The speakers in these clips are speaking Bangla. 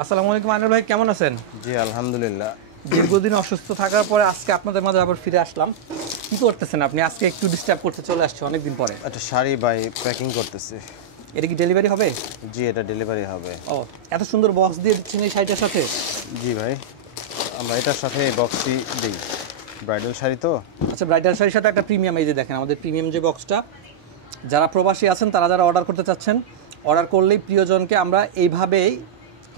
আসসালামু আলাইকুম আনিল ভাই, কেমন আছেন? জি আলহামদুলিল্লাহ। দীর্ঘদিন অসুস্থ থাকার পরে আজকে আপনাদের মাঝে আবার ফিরে আসলাম। কি করতেছেন আপনি? আজকে একটু ডিস্টার্ব করতে চলে আসছে অনেকদিন পরে। একটা শাড়ি বাই প্যাকিং করতেছি। এটা কি ডেলিভারি হবে? জি এটা ডেলিভারি হবে। ও, এত সুন্দর বক্স দিয়ে দিচ্ছেন এই শাড়িটার সাথে? জি ভাই, আমরা এটার সাথে এই বক্সটি দিই। ব্রাইডাল শাড়ি তো। আচ্ছা, ব্রাইডাল শাড়ির সাথে একটা প্রিমিয়াম, এই যে দেখেন আমাদের প্রিমিয়াম যে বক্সটা, যারা প্রবাসী আছেন তারা যারা অর্ডার করতে চাচ্ছেন, অর্ডার করলেই প্রিয়জনকে আমরা এইভাবেই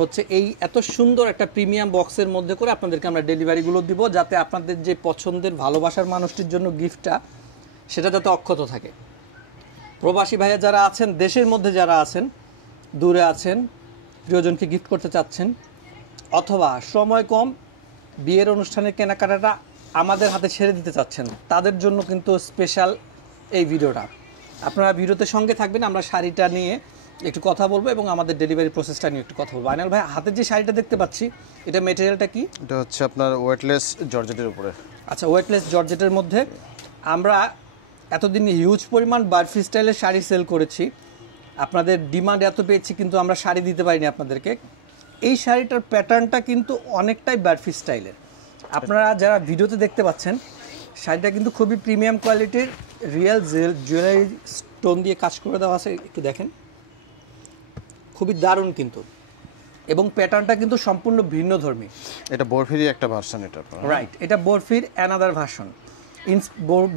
হচ্ছে এই এত সুন্দর একটা প্রিমিয়াম বক্সের মধ্যে করে আপনাদেরকে আমরা ডেলিভারিগুলো দিব, যাতে আপনাদের যে পছন্দের ভালোবাসার মানুষটির জন্য গিফটটা সেটা যাতে অক্ষত থাকে। প্রবাসী ভাইয়া যারা আছেন, দেশের মধ্যে যারা আছেন, দূরে আছেন, প্রিয়জনকে গিফট করতে চাচ্ছেন, অথবা সময় কম, বিয়ের অনুষ্ঠানের কেনাকাটাটা আমাদের হাতে ছেড়ে দিতে চাচ্ছেন, তাদের জন্য কিন্তু স্পেশাল এই ভিডিওটা। আপনারা ভিডিওতে সঙ্গে থাকবেন, আমরা শাড়িটা নিয়ে একটু কথা বলবো এবং আমাদের ডেলিভারি প্রসেসটা নিয়ে একটু কথা বলবো। আইনাল ভাই, হাতের যে শাড়িটা দেখতে পাচ্ছি, এটা মেটেরিয়ালটা কি? এটা হচ্ছে আপনার ওয়েটলেস জর্জেটের উপরে। আচ্ছা, ওয়েটলেস জর্জেটের মধ্যে। আমরা এতদিন হিউজ পরিমাণ বারফি স্টাইলের শাড়ি সেল করেছি, আপনাদের ডিমান্ড এত পেয়েছি, কিন্তু আমরা শাড়ি দিতে পারিনি আপনাদেরকে। এই শাড়িটার প্যাটার্নটা কিন্তু অনেকটাই বারফি স্টাইলের। আপনারা যারা ভিডিওতে দেখতে পাচ্ছেন, শাড়িটা কিন্তু খুবই প্রিমিয়াম কোয়ালিটির, রিয়েল জুয়েলারি স্টোন দিয়ে কাজ করে দেওয়া আছে, একটু দেখেন, খুবই দারুণ কিন্তু। এবং প্যাটার্নটা কিন্তু সম্পূর্ণ ভিন্নধর্মী। এটা বরফিরই একটা ভার্সন। এটা রাইট, এটা বরফির অ্যানাদার ভার্সন,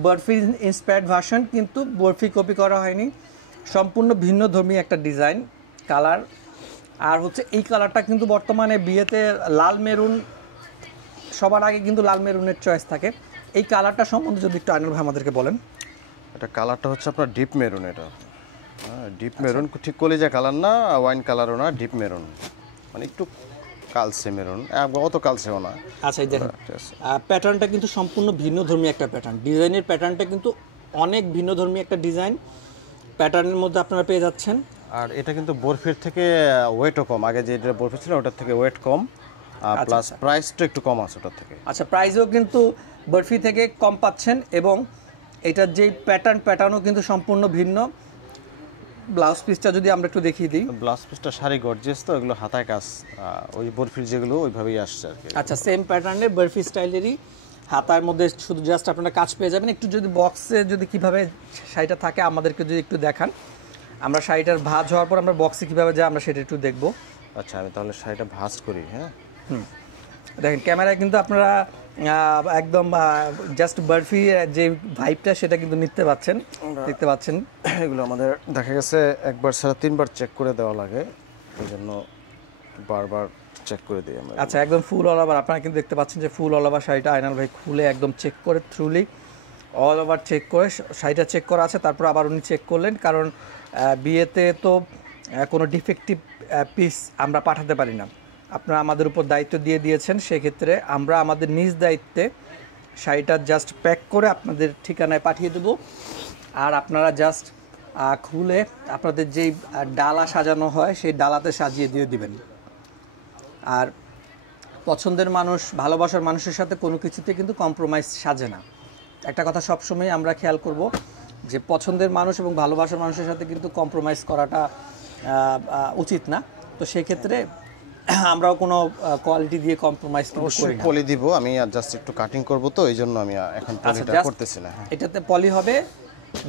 বরফির ইন্সপায়ার্ড ভার্সন, কিন্তু বরফি কপি করা হয়নি, সম্পূর্ণ ভিন্নধর্মী একটা ডিজাইন, কালার। আর হচ্ছে এই কালারটা কিন্তু বর্তমানে বিয়েতে লাল মেরুন, সবার আগে কিন্তু লাল মেরুনের চয়েস থাকে। এই কালারটা সম্বন্ধে যদি একটু আনিল ভাই আমাদেরকে বলেন। এটা কালারটা হচ্ছে আপনার ডিপ মেরুন। এটা ডিপ মেরুন, ঠিক কলিজা কালার না, ওয়াইন কালারও না, ডিপ মেরুন, মানে একটু কালসে মেরুন, অত কালসেও না। আচ্ছা, এই দেখেন প্যাটার্নটা কিন্তু সম্পূর্ণ ভিন্নধর্মী একটা প্যাটার্ন, ডিজাইনের প্যাটার্নটা কিন্তু অনেক ভিন্নধর্মী একটা ডিজাইন প্যাটার্নের মধ্যে আপনারা পেয়ে যাচ্ছেন। আর এটা কিন্তু বরফির থেকে ওয়েটও কম। আগে যে বরফি ছিল ওটার থেকে ওয়েট কম, প্লাস প্রাইসটা একটু কম আছে ওটার থেকে। আচ্ছা, প্রাইসও কিন্তু বরফি থেকে কম পাচ্ছেন, এবং এটার যেই প্যাটার্নও কিন্তু সম্পূর্ণ ভিন্ন। ব্লাউজ পিসটা যদি আমরা একটু দেখিয়ে দিই। ব্লাউজ পিসটা শাড়ি গর্জিয়াস তো, এগুলো হাতায় কাজ, ওই বরফির যেগুলো ওইভাবেই আসছে আর কি। আচ্ছা, সেম প্যাটার্নের বরফি স্টাইলেরই হাতার মধ্যে শুধু জাস্ট আপনারা কাজ পেয়ে যাবেন। একটু যদি বক্সে যদি কিভাবে শাড়িটা থাকে আমাদেরকে যদি একটু দেখান, আমরা শাড়িটার ভাঁজ হওয়ার পর আমরা বক্সে কীভাবে যায় আমরা সেটা একটু দেখবো। আচ্ছা, আমি তাহলে শাড়িটা ভাঁজ করি। হ্যাঁ, দেখেন ক্যামেরায় কিন্তু আপনারা একদম জাস্ট বরফি যে ভাইবটা সেটা কিন্তু নিতে পাচ্ছেন, দেখতে পাচ্ছেন। এগুলো আমাদের দেখা গেছে একবার ছাড়া তিনবার চেক করে দেওয়া লাগে, এই জন্য বারবার চেক করে দিই আমরা। আচ্ছা, একদম ফুল অল ওভার আপনারা কিন্তু দেখতে পাচ্ছেন যে ফুল অল ওভার শাড়িটা আইনাল ভাই খুলে একদম চেক করে, থ্রুলি অল ওভার চেক করে শাড়িটা চেক করা আছে, তারপর আবার উনি চেক করলেন, কারণ বিয়েতে তো কোনো ডিফেক্টিভ পিস আমরা পাঠাতে পারি না। আপনারা আমাদের উপর দায়িত্ব দিয়ে দিয়েছেন, সেক্ষেত্রে আমরা আমাদের নিজ দায়িত্বে শাড়িটা জাস্ট প্যাক করে আপনাদের ঠিকানায় পাঠিয়ে দেবো। আর আপনারা জাস্ট খুলে আপনাদের যেই ডালা সাজানো হয় সেই ডালাতে সাজিয়ে দিয়ে দিবেন। আর পছন্দের মানুষ, ভালোবাসার মানুষের সাথে কোনো কিছুতে কিন্তু কম্প্রোমাইজ সাজে না। একটা কথা সবসময় আমরা খেয়াল করব যে পছন্দের মানুষ এবং ভালোবাসার মানুষের সাথে কিন্তু কম্প্রোমাইজ করাটা উচিত না। তো সেক্ষেত্রে আমরাও কোনো কোয়ালিটি দিয়ে কম্প্রোমাইজ করি না। পলি দিব, আমি জাস্ট একটু কাটিং করব, তো এই জন্য আমি এখন পলিটা করতেছি না। এটাতে পলি হবে,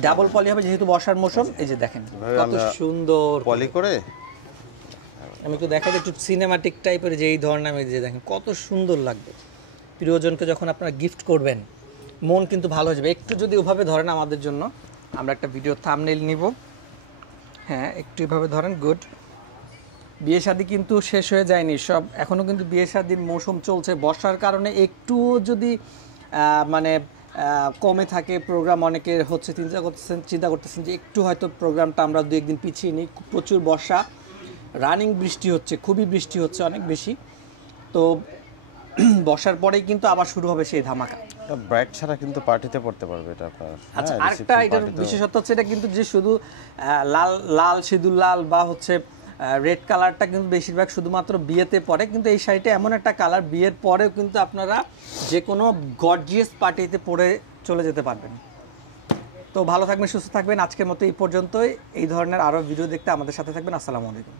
ডাবল পলি হবে, যেহেতু বর্ষার মৌসুম। এই যে দেখেন কত সুন্দর পলি করে, আমি একটু দেখাই একটু সিনেমাটিক টাইপের যে এই ধরনের, আমি যে দেখেন কত সুন্দর লাগবে। প্রিয়জনকে যখন আপনারা গিফট করবেন, মন কিন্তু ভালো হয়ে যাবে। একটু যদি ওভাবে ধরেন আমাদের জন্য, আমরা একটা ভিডিও থাম্বনেইল নিব। হ্যাঁ, একটু এভাবে ধরেন, গুড। বিয়ে শাদী কিন্তু শেষ হয়ে যায়নি, সব এখনও কিন্তু বিয়ে শাদীর মৌসুম চলছে। বর্ষার কারণে একটুও যদি মানে কমে থাকে প্রোগ্রাম, অনেকের হচ্ছে চিন্তা করতেছেন যে একটু হয়তো প্রোগ্রামটা আমরা দু একদিন পিছিয়ে নিই। প্রচুর বর্ষা, রানিং বৃষ্টি হচ্ছে, খুবই বৃষ্টি হচ্ছে অনেক বেশি। তো বর্ষার পরেই কিন্তু আবার শুরু হবে সেই ধামাকা। ব্রাইট ছাড়া কিন্তু পার্টিতে পড়তে পারবে এটা আপনার। আচ্ছা, আরেকটা এটার বিশেষত্ব হচ্ছে, এটা কিন্তু যে শুধু লাল সিঁদুর লাল বা হচ্ছে রেড কালারটা কিন্তু বেশিরভাগ শুধুমাত্র বিয়েতে পরে, কিন্তু এই শাড়িটা এমন একটা কালার বিয়ের পরেও কিন্তু আপনারা যে কোনো গর্জিয়াস পার্টিতে পরে চলে যেতে পারবেন। তো ভালো থাকবেন, সুস্থ থাকবেন। আজকের মতো এই পর্যন্তই। এই ধরনের আরও ভিডিও দেখতে আমাদের সাথে থাকবেন। আসসালামু আলাইকুম।